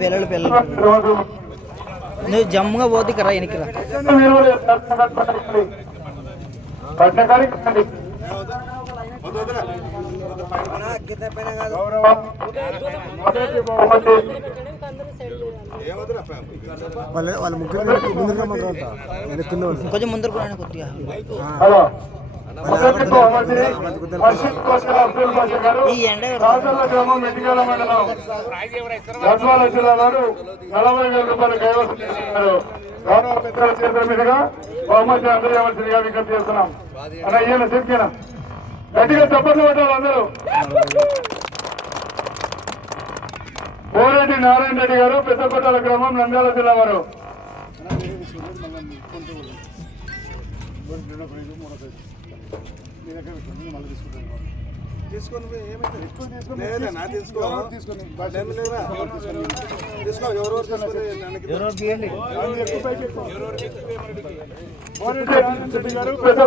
పిల్లలు పిల్లలు. నువ్వు జమ్ముగా పోతే ఇక్కడ వెనక్కి రా. పట్టకాలి కండి గౌరవం మొదటి బహుమతి వాళ్ళ. ముగ్గురు కొంచెం ముందరకు రాని కొద్దిగా. హలో. మొదటి బహుమతి వర్షిత్ కోసల అబ్దుల్ బాషా గారు ఈ ఎండ గ్రామం మెట్టికాల మండలం గద్వాల జిల్లా వారు నలభై వేల రూపాయలు కైవసం చేస్తున్నారు గౌరవ పెద్దల చేతుల మీదుగా బహుమతి అందజేయవలసిందిగా విజ్ఞప్తి చేస్తున్నాం అలా ఈయన చెప్పిన గట్టిగా చప్పట్లు అందరూ కోరెడ్డి నారాయణ రెడ్డి గారు పెద్దపట్టాల గ్రామం నంద్యాల జిల్లా వారు. తీసుకొని పోయి ఏమైతే ఎక్కువ తీసుకొని లేదన్నా తీసుకో తీసుకొని తీసుకో ఎవరెవరు తీసుకొని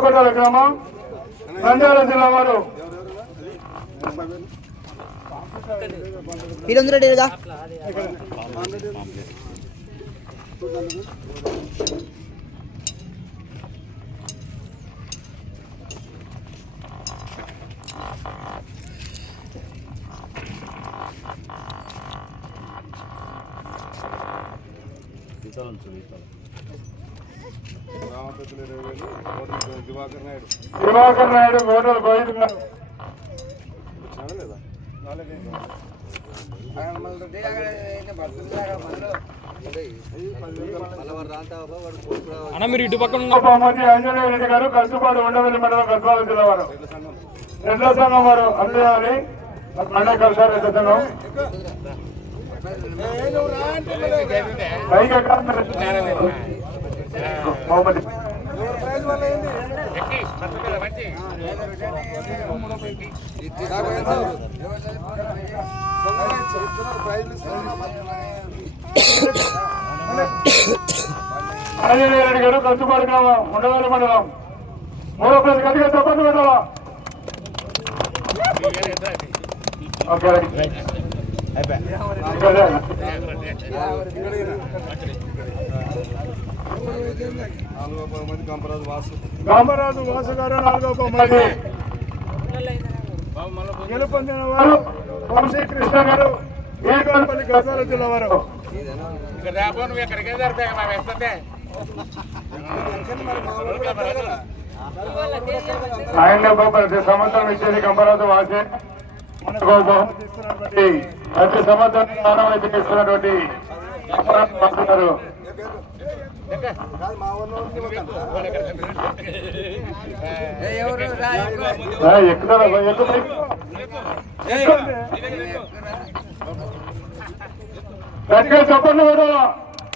గారు గ్రామం నంద్యాల జిల్లా వారు వీళ్ళందరూ రెడీగా దివాకర్ నాయుడు అన్న మీరు ఇటు పక్కన ఆంజనేయ రెడ్డి గారు కలుసుపాడు ఉండవల్లి మండలం గద్వాల జిల్లా వారు సంఘం వారు అందజేయాలి మండ కలిసారు ఎడ్ల గారు కలుసుపాడు గ్రామం మండలం మూడో ప్లేస్ గట్టిగా చెప్పండి పెట్టాలా ఓకే. రామరాజు వాసు గారు నాలుగో బహుమతి. గెలుపొందిన వారు వంశీ కృష్ణ గారు ఏడుగోలపల్లి గద్వాల జిల్లా వారు. ఎక్కడికే సరిపోయా వేస్తుంటే ఆయన ప్రతి సంవత్సరం ఇచ్చేది గంపరాజు వాసే. ప్రతి సంవత్సరం ఆనవాయితీ చేస్తున్నటువంటి గంపరాజు ఎక్కుతారా చెప్పండి కూడా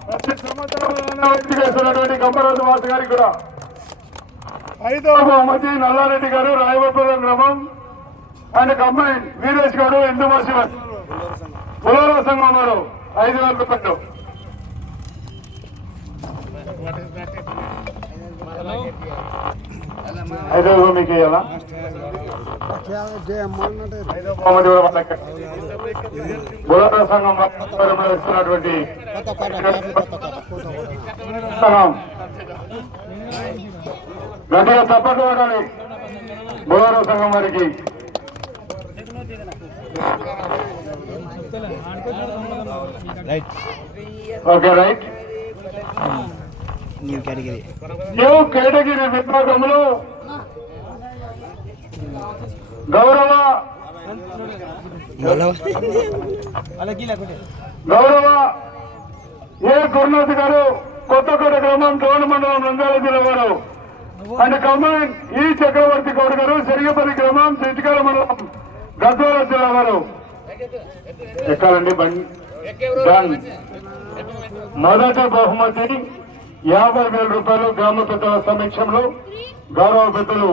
ప్రతి సంవత్సరం చేస్తున్నటువంటి గంపరాజు వాసు గారికి కూడా. ఐదవ బహుమతి నల్లారెడ్డి గారు రాయవపురం గ్రామం. అండ్ కంబైన్ వీరేష్ గారు ఎందు పులోర సంఘం వారు ఐదు వేల రూపాయలు ఐదవ మీకు ఇవ్వాలా ఐదవ బహుమతి కూడా వాళ్ళకి పులోర సంఘం వారు ఇస్తున్నటువంటి సంఘం గట్టిగా తప్పక వాడాలి బుధవారం సంఘం వారికి ఓకే రైట్ నీవు కేటగిరీ న్యూ కేటగిరీ విభాగంలో గౌరవ గౌరవ ఏ గురునాథ్ గారు కొత్తకోట గ్రామం టోన్ మండలం నంద్యాల జిల్లా వారు. అండ్ కమాండ్ ఈ చక్రవర్తి గౌడ్ గారు సెరిగపల్లి గ్రామం సిటికాల మండలం గద్వాల జిల్లా వారు. ఎక్కాలండి బండి డన్ మొదటి బహుమతి యాభై వేల రూపాయలు గ్రామ పెద్దల సమీక్షంలో గౌరవ పెద్దలు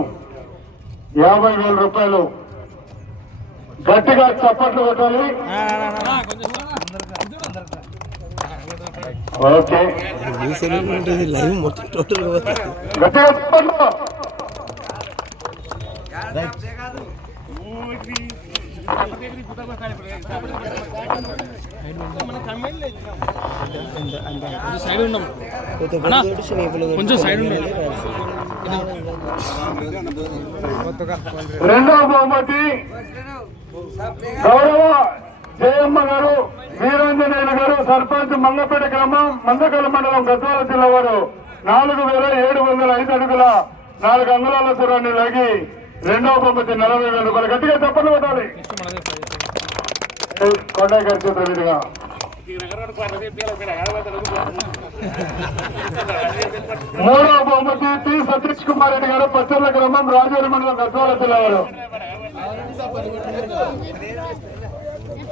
యాభై వేల రూపాయలు. గట్టిగా చప్పట్లు కొట్టాలి. ఓకే. గట్టిగా చప్పట్లు సైడ్ కొంచెం సైడ్ ఉండండి. రెండవ బహుమతి గౌరవ జయమ్మ గారు వీరాంజనేయులు గారు సర్పంచ్ మంగపేట గ్రామం మందకల మండలం గద్వాల జిల్లా వారు నాలుగు వేల ఏడు వందల ఐదు అడుగుల నాలుగు అంగుళాల దూరాన్ని లాగి రెండవ బహుమతి నలభై వేల రూపాయలు గట్టిగా చెప్పండి పడాలి కొండ గారి చేతుల మీదుగా. మూడవ బహుమతి టి. సతీష్ కుమార్ రెడ్డి గారు పచ్చర్ల గ్రామం రాజేరు మండలం గద్వాల జిల్లా వారు.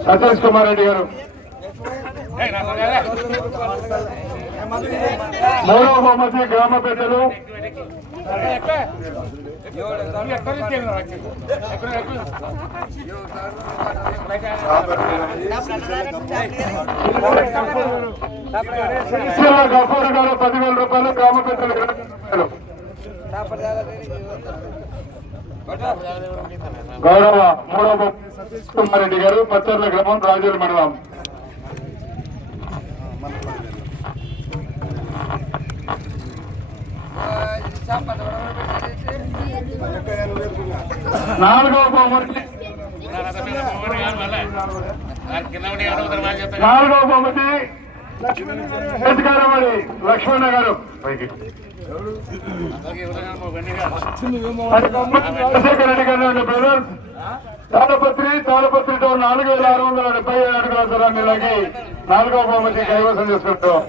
సతీష్ కుమార్ రెడ్డి గారు. మూడవ బహుమతి గ్రామ పెద్దలు సిరిసిల్ల పదివేల రూపాయలు గ్రామ పెద్దలు గౌరవ మూడవ బహుమతి సతీష్ కుమార్ రెడ్డి గారు పచ్చర్ల గ్రామం రాజోరి మండలం నాలుగవ బహుమతి కింద నాలుగవ బహుమతి ఎత్తుకారమణి లక్ష్మణ గారు. పైకి. రాజశేఖర రెడ్డి గారు బ్రదర్ తాళపత్రి తాళపత్రితో నాలుగు వేల ఆరు వందల డెబ్బై ఏడు అడుగుల దూరాన్ని లాగి నాలుగవ బహుమతి కైవసం చేసుకుంటాం.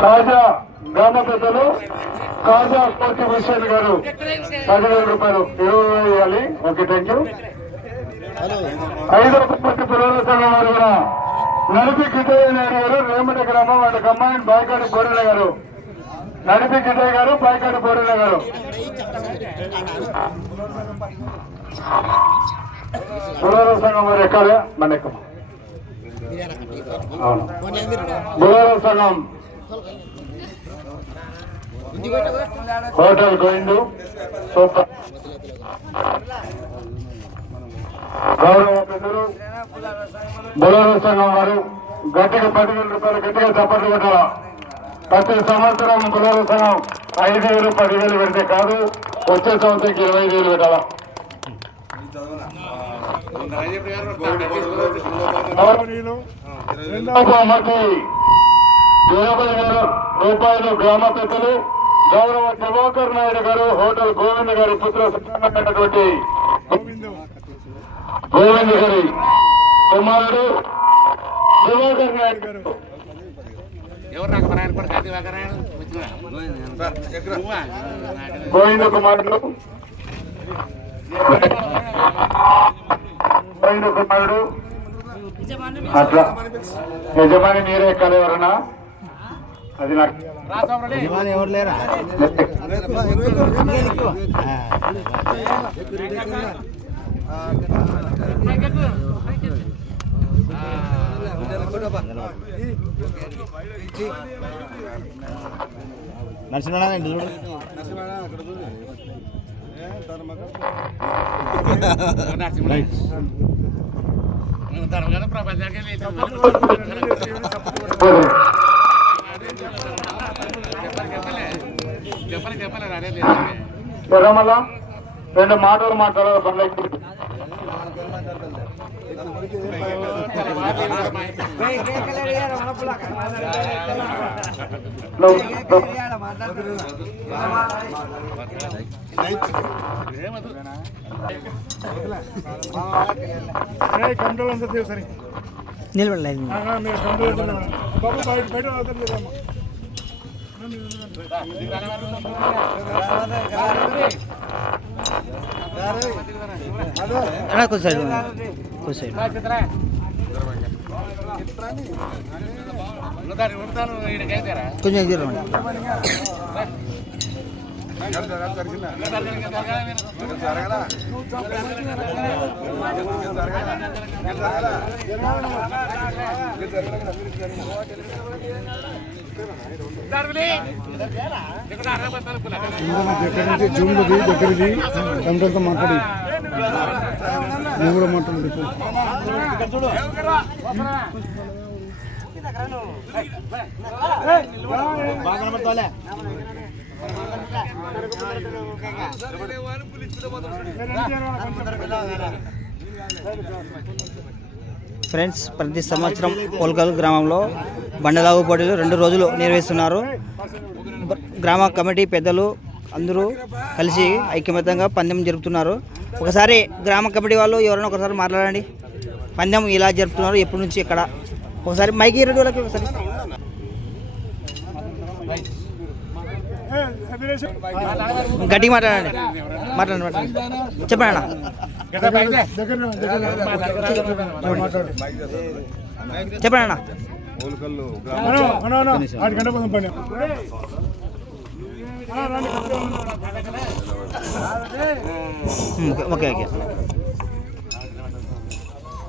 కాజా గ్రామ పెద్దలు కాజా కోటి హుస్సేన్ గారు పదివేల రూపాయలు ఇరవై వేయాలి. ఓకే థ్యాంక్ యూ ఐదవ బహుమతి పిల్లల సంఘం వారు కూడా నడిపి కిటయ్య నాయుడు గారు రేమట గ్రామం వాళ్ళ కమ్మాయిన్ బాయికాడి బోరెల గారు. నడిపి కిటయ్య గారు బాయికాడి బోరెల గారు. బులార సంఘం వారు ఎక్కాలా మన ఎక్కమా? అవును. బులార సంఘం హోటల్ గోయిండు సూపర్. గౌరవ పెద్దలు బులార సంఘం వారు గట్టిగా పదివేల రూపాయలు గట్టిగా చప్పట్లు పెట్టాల ప్రతి సంవత్సరం బులార సంఘం ఐదు వేలు పదివేలు పెడితే కాదు వచ్చే సంవత్సరంకి ఇరవై ఐదు వేలు పెట్టాలా? రెండవ బహుమతి ఇరవై వేల రూపాయలు గ్రామ పెద్దలు గౌరవ దివాకర్ నాయుడు గారు హోటల్ గోవింద్ గారి పుత్ర సంతానమైనటువంటి గోవింద్ గారి కుమారుడు దివాకర్ నాయుడు గారు గోవింద కుమారుడు గోవింద కుమారుడు అట్లా యజమాని మీరే ఎక్కాలి ఎవరన్నా? అది నాకు లేరా నరసింహనాథండి చూడు ప్రపంచానికి చెప్పలే చెప్పలే. రెండు మాటలు మాట్లాడాలి బండ్లకి నువ్వు- నువ్వు- నిలబడలేదు అలా కొంచెం సైడ్ కొంచెం సైడ్ ఉంటాను ఉంటాను ఈయనకైతేరా కొంచెం ఎదురు ఇక్కడ అరవై పద్నాలుగు పుల్ల. దగ్గర నుంచి జూమ్లో దగ్గరది కంప్యూటర్తో మాట్లాడి నువ్వు కూడా మాట్లాడు చెప్పు. ఫ్రెండ్స్ ప్రతి సంవత్సరం పోల్కల్ గ్రామంలో బండలాగు పోటీలు రెండు రోజులు నిర్వహిస్తున్నారు. గ్రామ కమిటీ పెద్దలు అందరూ కలిసి ఐక్యమత్యంగా పందెం జరుపుతున్నారు. ఒకసారి గ్రామ కమిటీ వాళ్ళు ఎవరైనా ఒకసారి మాట్లాడండి. పందెం ఇలా జరుపుతున్నారు ఎప్పటి నుంచి ఇక్కడ ఒకసారి మైకి రెండు వాళ్ళకి ఒకసారి. గట్టిగా మాట్లాడండి. మాట్లాడండి మాట్లాడండి. చెప్పండి అన్న. చెప్పండి అన్న. Um, okay okay.